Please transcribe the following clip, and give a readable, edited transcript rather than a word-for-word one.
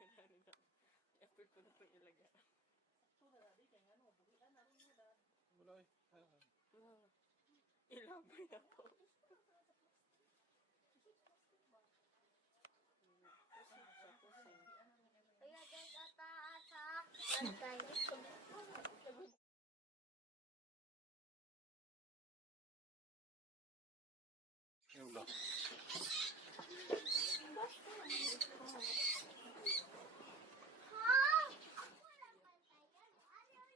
Minani na. Effort ko na itong ilaga. Wala eh. Ilabay na to. Pusing siya, pusing. Kaya dyan sa taas ha. Bantay. Yung ba?